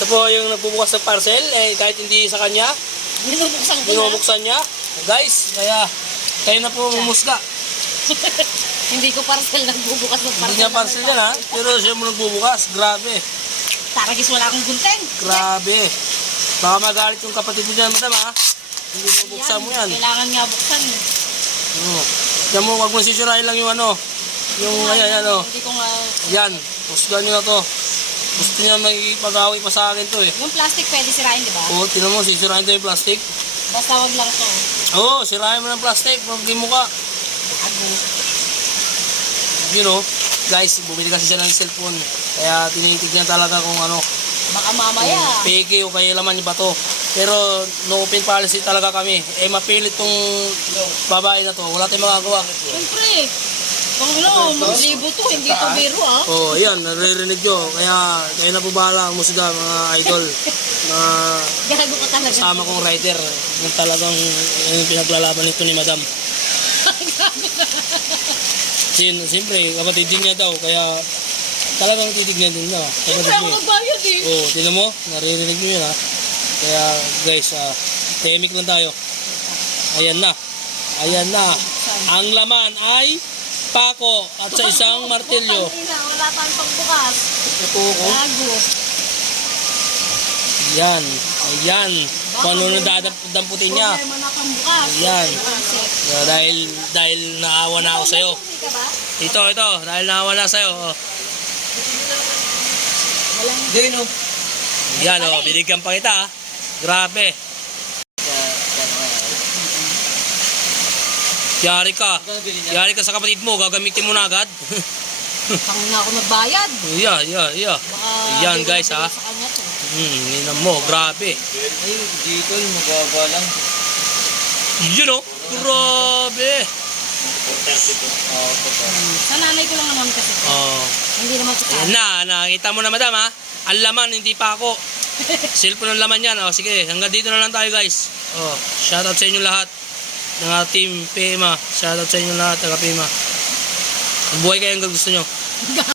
Ito po yung nagbubukas ng parcel, kahit hindi sa kanya, binubuksan niya. Guys, kaya kayo na po mumusga. Hindi ko parcel nagbubukas ng parcel. Hindi niya parcel yan ha, pero siya mo nagbubukas. Grabe. Taragis wala akong gunting. Grabe. Baka magalit yung kapatid mo dyan, madam ha. Hindi mo buksan mo yan. Kailangan nga buksan. Yan mo, wag mo sisirain lang yung ano. Yung ayan, ano. Hindi ko nga... Yan, husgan nyo na to. Gusto niya mag-away pa sa akin to eh. Yung plastic pwede sirain, di ba? Oo, tinan mo, sisirain to yung plastic. Basta wag lang to. Oo, sirain mo ng plastic, pag di mo ka. You know, guys, bumili kasi siya ng cellphone. Kaya tinitignan talaga kung ano. Baka mamaya. Peke o kaya laman yung bato. Pero no open policy talaga kami. Mapilit tong babae na to. Wala tayong magagawa. Siyempre. Kung ano, libo to, hindi to biro ah. Oo, yan, naririnig nyo. Kaya kayo na po bahala, musga, mga idol. Mga Gago ka talaga. kasama kong rider. Yung talagang yung pinaglalaban nito ni madam. Siyempre, kapatid din niya daw. Kaya talagang titignan din na. Siyempre ako nagbayad eh. Oo, tinan mo, naririnig nyo yun ha. Kaya guys, tehimik lang tayo. Ayan na. Ayan na. Ang laman ay pako at sa isang martilyo. Wala pang pagbukas. Ito ko. Gago. Ayan. Ayan. Kung ano nang dadamputin niya. Problema na pang bukas. Ayan. Dahil naawa na ako sa'yo. Ito. Dahil naawa na sa'yo. Oh. Walang... no. Ayan o. Binigyan pa kita ha. Grabe. Yari ka. Yari ka sa kapatid mo. Gagamitin mo na agad. Pang na ako nagbayad. Yeah. Ayan guys ha. Ninam mo. Grabe. Ay, dito, magagawa lang. Yun o. Grabe. Sa nanay ko lang naman kasi. Hindi naman sa Ayan na. Nakita mo na madam ha. Ang laman, hindi pa ako. Cellphone ang laman yan. Sige, hanggang dito na lang tayo guys. Shoutout sa inyo lahat. Ng team PMA. Shoutout sa inyo lahat. Taga PMA. Buhay kayo hanggang gusto nyo.